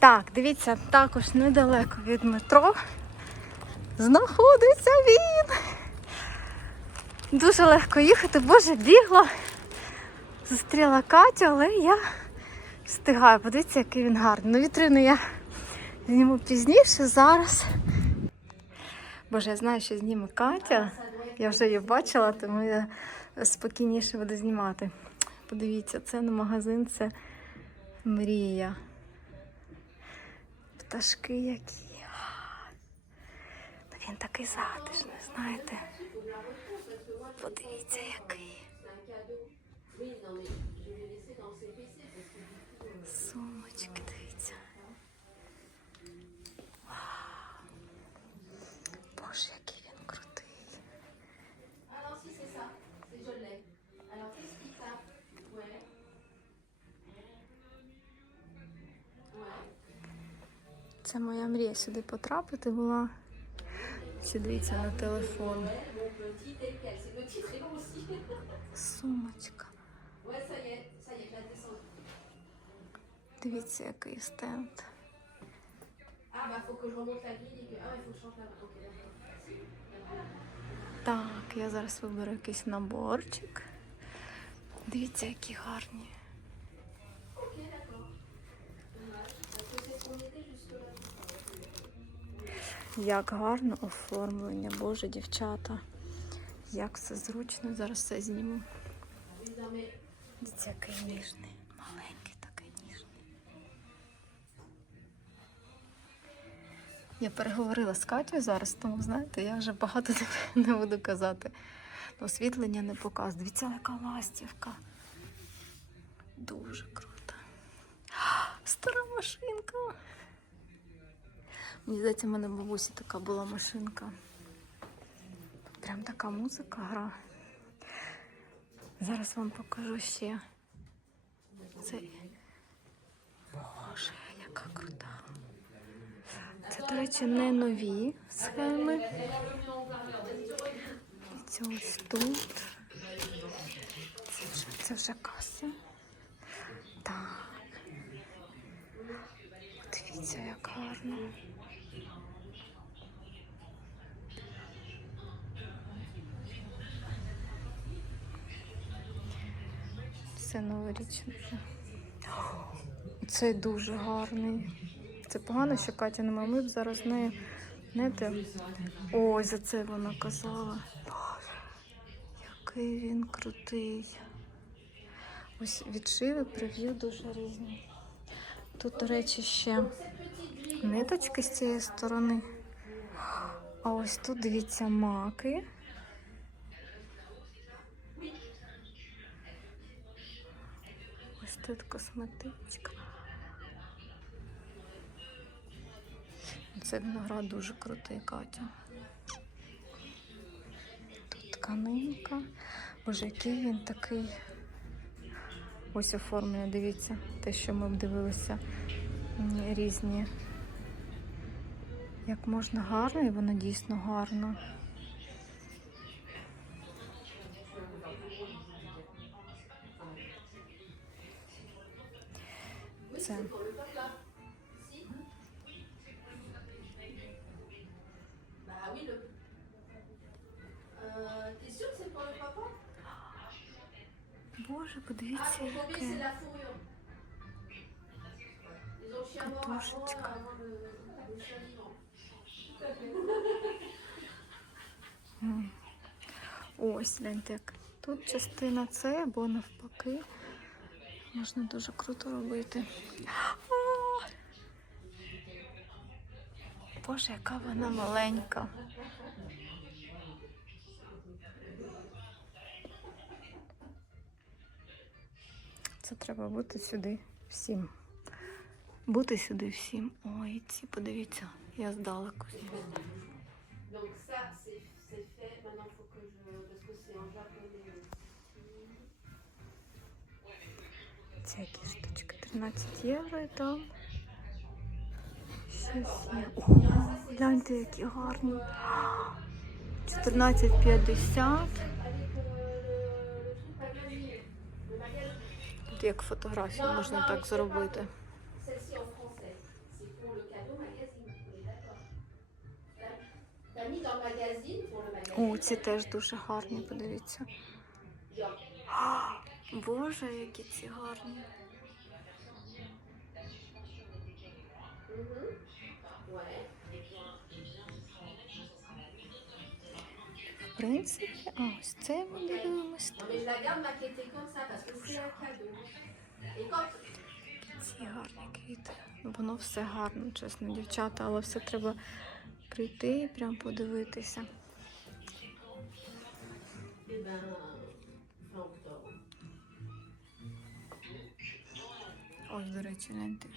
Так, дивіться, також недалеко від метро знаходиться він. Дуже легко їхати, боже, бігла. Зустріла Катю, але я встигаю. Подивіться, який він гарний. Ну, вітрину я зніму пізніше зараз. Боже, я знаю, що зніме Катя. Я вже її бачила, тому я спокійніше буду знімати. Подивіться, це не магазин, це мрія. Пташки які. Ну, він такий затишний, знаєте. Подивіться, який. Сумочки, дивіться. Вау. Боже, який він крутий. Alors si c'est ça, c'est je l'ai. Alors qu'est-ce qui tape Ouais. Ouais. Це моя мрія сюди потрапити була. Ще дивіться на телефон. Сумочка. Дивіться, який стенд. Ah. Ah. Так, я зараз виберу якийсь наборчик. Дивіться, які гарні. Як гарно оформлення, боже, дівчата. Як все зручно, зараз все зніму. Дивіться, який ніжний. Маленький такий ніжний. Я переговорила з Катю зараз, тому знаєте, я вже багато не- буду казати. Ну, Освітлення не показує. Дивіться, яка ластівка. Дуже круто. Стара машинка. Мені здається, в мене бабусі така була машинка. Прям така музика гра. Зараз вам покажу ще. Це. Боже, яка крута. Це, до речі, не нові схеми. Це ось тут. Це вже, це вже каса. Так. Дивіться, як гарно. Це новорічне. Цей дуже гарний. Це погано, що Катя немає. Ми б зараз нею. Знаєте, ой, за це вона казала. Боже, який він крутий. Ось відшиви, прев'ю дуже різні. Тут, до речі, ще ниточки з цієї сторони. А ось тут дивіться маки. Тут косметичка. Це виноград дуже крутий, Катя. Тут тканинка. Боже, який він такий. Ось оформлення, дивіться, те, що ми б дивилися різні. Як можна гарно, і воно дійсно гарно. Боже, подивіться, яке. Катушечка. Ось, гляньте, як тут частина це або навпаки. Можна дуже круто робити. Боже, яка вона маленька. Це треба бути сюди всім. Бути сюди всім. Ой, ці, подивіться, я здалеку. Ці які штучки 13 євро і там. Щось є. О, гляньте, які гарні. 14,50. От як фотографію можна так зробити. О, ці теж дуже гарні, подивіться. Боже, які ці гарні. Принципі, ось це ми дивимось. Ці гарні квіти. Воно все гарно, чесно, дівчата, але все треба прийти і прям подивитися. Ось, до речі, гляньте.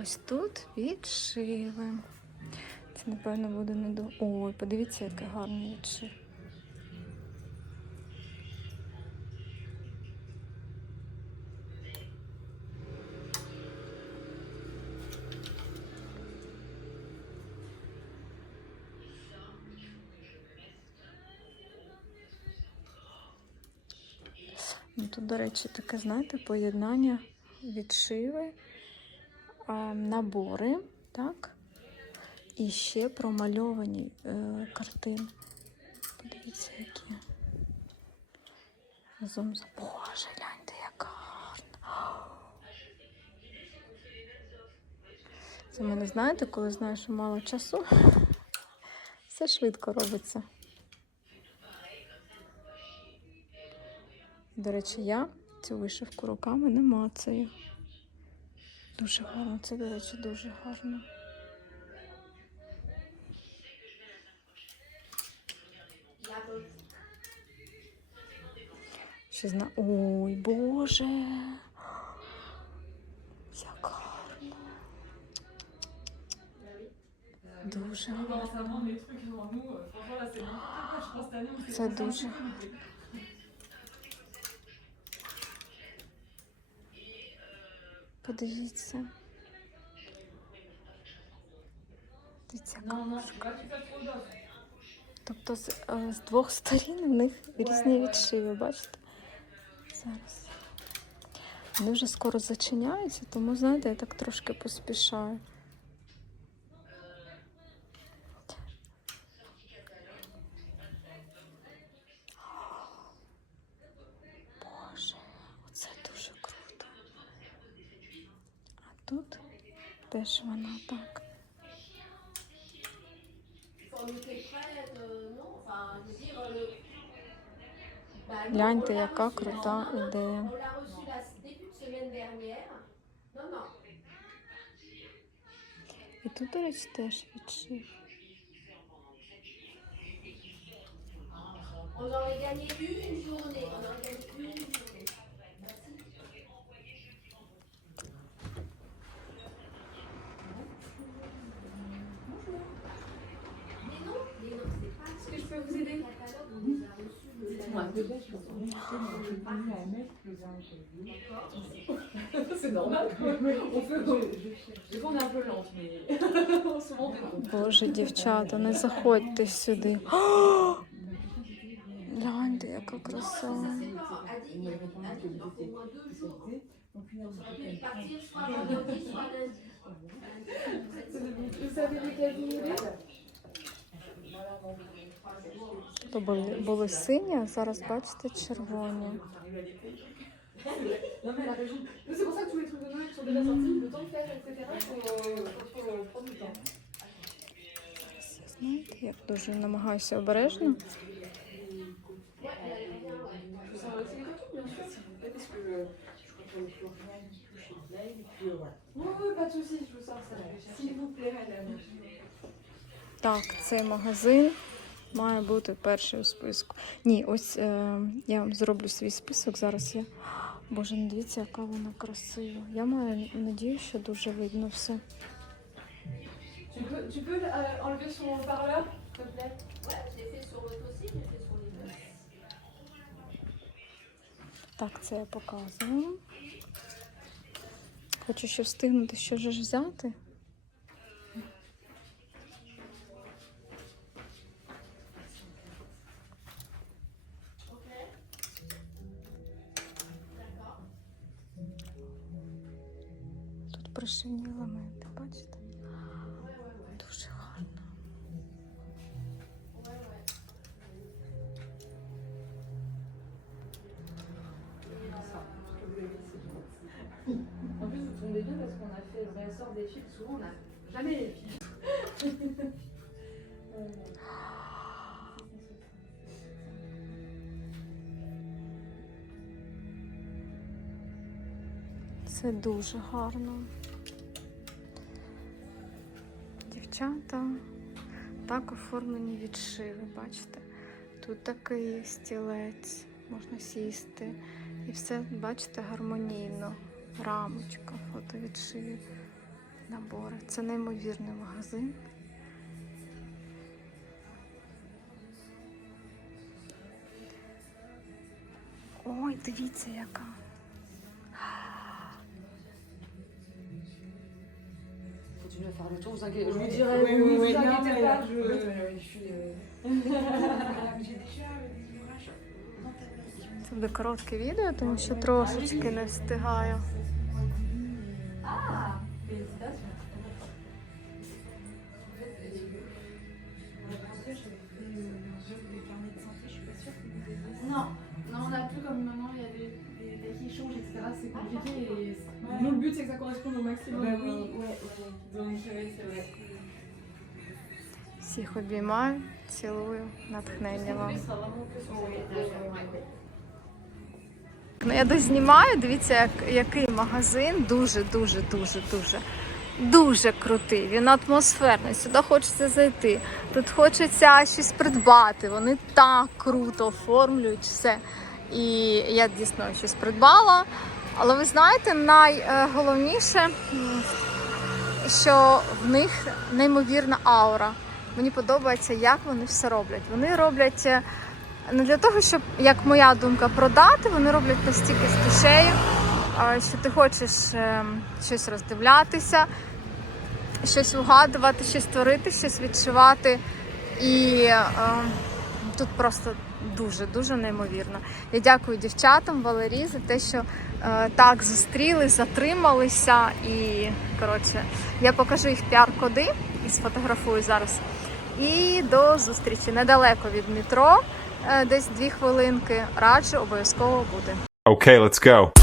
Ось тут відшиви. Це, напевно, буде не до. Ой, подивіться, який гарний відшив. Ну, тут, до речі, таке, знаєте, поєднання відшиви, набори, так? І ще промальовані е, картини. Подивіться, які. Разом з... Боже, гляньте, яка гарна. Це мене, знаєте, коли знаєш, що мало часу, все швидко робиться. До речі, я цю вишивку руками не мацаю. Дуже гарно, це, до речі, дуже гарно. Ще зна... Ой, Боже. Як гарно. Дуже гарно. commence à vendre les trucs sur nous. euh, Franchement, là, c'est n'importe quoi. Je pense cette année, on fait Ça 35 douche. couples. Подивіться. Дивіться, яка Non, non, вишивка. faut pas que tu fasses Дивіться, камушка. Тобто з, е, з двох сторін в них різні відшиви, бачите? Зараз. Вони вже скоро зачиняються, тому, знаєте, я так трошки поспішаю. Боже, оце дуже круто. А тут теж вона так. Faut en était prête, euh, non Enfin, je veux dire, le. Bah, non, Гляньте, on l'a яка reçu крута la semaine- ідея. On l'a reçu la début de semaine dernière. Non, non. І тут, до речі, теж відшив. On aurait gagné une journée. On aurait gagné une journée. Mais non, mais non, c'est pas. Est-ce que je peux vous aider Le catalogue, on les a reçus le Dites-moi, lundi. déjà, je suis j'ai tenu à mettre le vin D'accord. C'est normal. On fait. Un peu lente, mais on se rend compte. Боже, дівчата, не заходьте сюди. Гляньте, яка краса. Vous savez lesquels vous voulez То були, були сині, а зараз бачите червоні. Знаєте, я дуже намагаюся обережно. Euh, euh. Так, цей магазин має бути перший у списку. Ні, ось е, я вам зроблю свій список. Зараз я. Боже, не дивіться, яка вона красива. Я маю надію, що дуже видно все. Euh. Так, це я показую. Хочу ще встигнути, що ж взяти. En plus, vous tombez bien parce qu'on a fait le ressort des fils. Souvent, on n'a jamais les fils. Це дуже гарно. Дівчата так оформлені відшиви, бачите? Тут такий стілець, можна сісти. І все, бачите, гармонійно. Рамочка, фотовідшиві, набори. Це неймовірний магазин. Ой, дивіться, яка. Euh. Це буде коротке відео, тому що трошечки не встигаю. Etc. C'est compliqué et nous, le but c'est que ça corresponde au maximum. Bah oui, euh, ouais, ouais. Donc, euh, c'est vrai. Всіх обіймаю, цілую, натхнення вам. Ну, я дознімаю, дивіться, як, який магазин дуже, дуже, дуже, дуже, дуже крутий. Він атмосферний. Сюди хочеться зайти. Тут хочеться щось придбати. Вони так круто оформлюють все. І я дійсно щось придбала. Але ви знаєте, найголовніше, що в них неймовірна аура. Мені подобається, як вони все роблять. Вони роблять е, не для того, щоб, як моя думка, продати, вони роблять настільки з душею, що ти хочеш е, щось роздивлятися, щось вгадувати, щось творити, щось відчувати. І е, тут просто дуже дуже неймовірно. Я дякую дівчатам Валерії за те, що е, так зустріли, затрималися. І коротше, я покажу їх піар-коди і сфотографую зараз. І до зустрічі недалеко від метро, е, десь дві хвилинки. Раджу обов'язково бути. Okay, let's go.